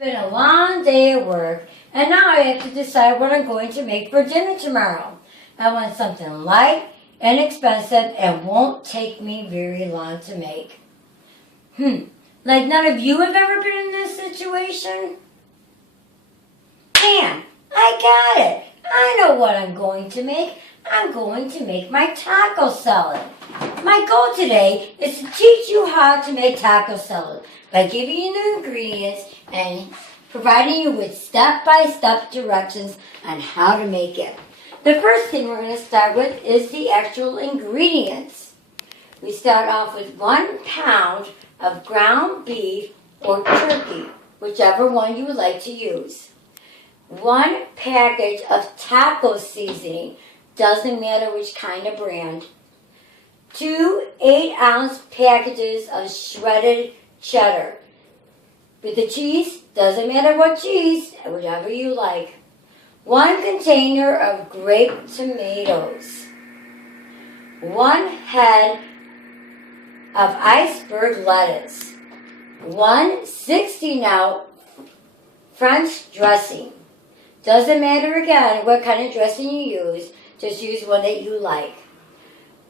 Been a long day at work, and now I have to decide what I'm going to make for dinner tomorrow. I want something light, inexpensive, and won't take me very long to make. Like none of you have ever been in this situation? Man, I got it. I know what I'm going to make. I'm going to make my taco salad. My goal today is to teach you how to make taco salad by giving you the ingredients and providing you with step-by-step directions on how to make it. The first thing we're going to start with is the actual ingredients. We start off with 1 pound of ground beef or turkey, whichever one you would like to use. 1 package of taco seasoning, doesn't matter which kind of brand. 2 8-ounce packages of shredded cheddar. With the cheese, doesn't matter what cheese, whatever you like. 1 container of grape tomatoes. 1 head of iceberg lettuce. 1 16-ounce French dressing. Doesn't matter again what kind of dressing you use, just use one that you like.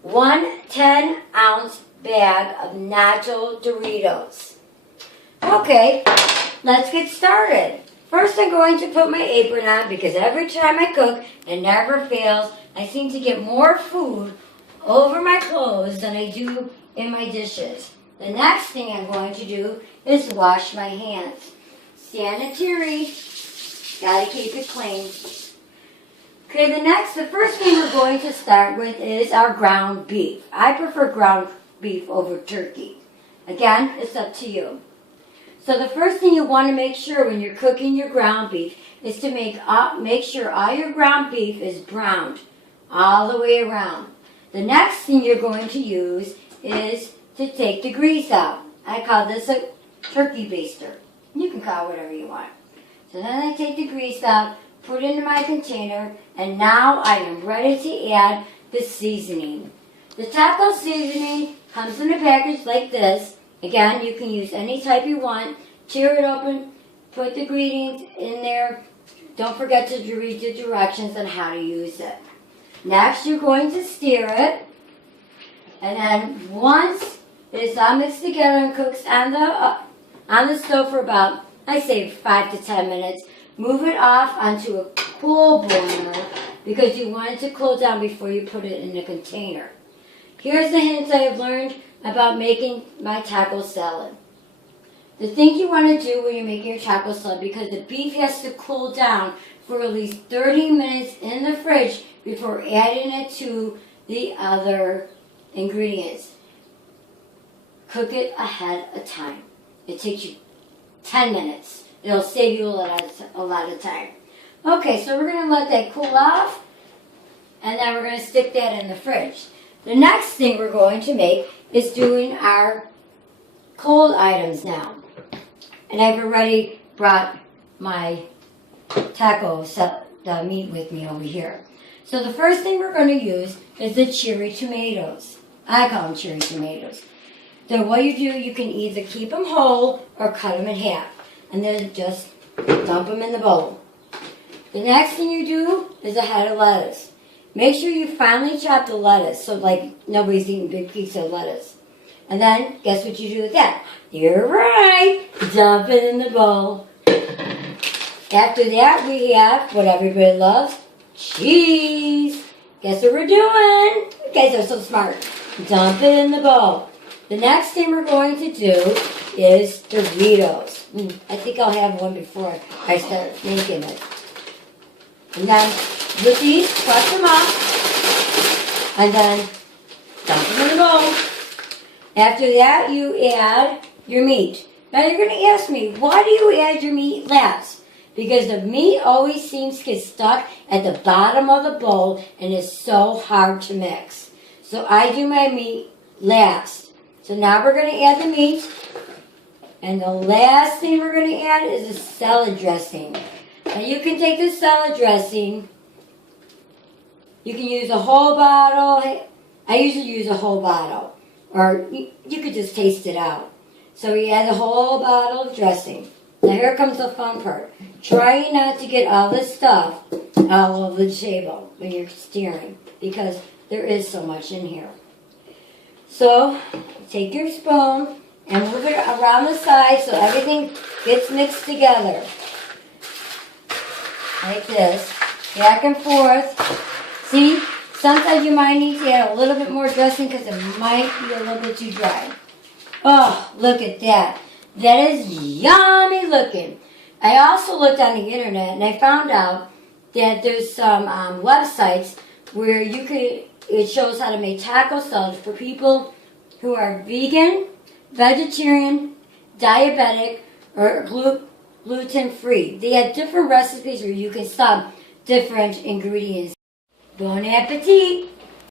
1 10-ounce bag of Nacho Doritos. Okay, let's get started. First I'm going to put my apron on because every time I cook, it never fails. I seem to get more food over my clothes than I do in my dishes. The next thing I'm going to do is wash my hands. Sanitary, gotta keep it clean. Okay, the first thing we're going to start with is our ground beef. I prefer ground beef over turkey. Again, it's up to you. So the first thing you want to make sure when you're cooking your ground beef is to make sure all your ground beef is browned all the way around. The next thing you're going to use is to take the grease out. I call this a turkey baster. You can call it whatever you want. So then I take the grease out, put it into my container, and now I am ready to add the seasoning. The taco seasoning comes in a package like this. Again, you can use any type you want. Tear it open, put the ingredients in there. Don't forget to read the directions on how to use it. Next, you're going to stir it. And then once it is all mixed together and cooks on the stove for about, I say 5 to 10 minutes, move it off onto a cool boiler because you want it to cool down before you put it in the container. Here's the hints I have learned about making my taco salad. The thing you want to do when you're making your taco salad, because the beef has to cool down for at least 30 minutes in the fridge before adding it to the other ingredients. Cook it ahead of time. It takes you 10 minutes. It'll save you a lot of time. Okay, so we're going to let that cool off, and then we're going to stick that in the fridge. The next thing we're going to make is doing our cold items now. And I've already brought my taco meat with me over here. So the first thing we're going to use is the cherry tomatoes. I call them cherry tomatoes. Then what you do, you can either keep them whole or cut them in half. And then just dump them in the bowl. The next thing you do is a head of lettuce. Make sure you finely chop the lettuce so like nobody's eating a big piece of lettuce. And then guess what you do with that? You're right, dump it in the bowl. After that we have what everybody loves, cheese. Guess what we're doing? You guys are so smart. Dump it in the bowl. The next thing we're going to do is Doritos. I think I'll have one before I start making it. And then with these, crush them up, and then dump them in the bowl. After that, you add your meat. Now you're going to ask me, why do you add your meat last? Because the meat always seems to get stuck at the bottom of the bowl and is so hard to mix. So I do my meat last. So now we're going to add the meat. And the last thing we're going to add is a salad dressing. Now you can take the salad dressing. You can use a whole bottle. I usually use a whole bottle. Or you could just taste it out. So we add a whole bottle of dressing. Now here comes the fun part. Try not to get all this stuff all over the table when you're stirring, because there is so much in here. So take your spoon and move it around the side so everything gets mixed together. Like this. Back and forth. See? Sometimes you might need to add a little bit more dressing because it might be a little bit too dry. Oh, look at that. That is yummy looking. I also looked on the internet and I found out that there's some websites where it shows how to make taco salads for people who are vegan, vegetarian, diabetic, or gluten-free. They have different recipes where you can sub different ingredients. Bon appetit!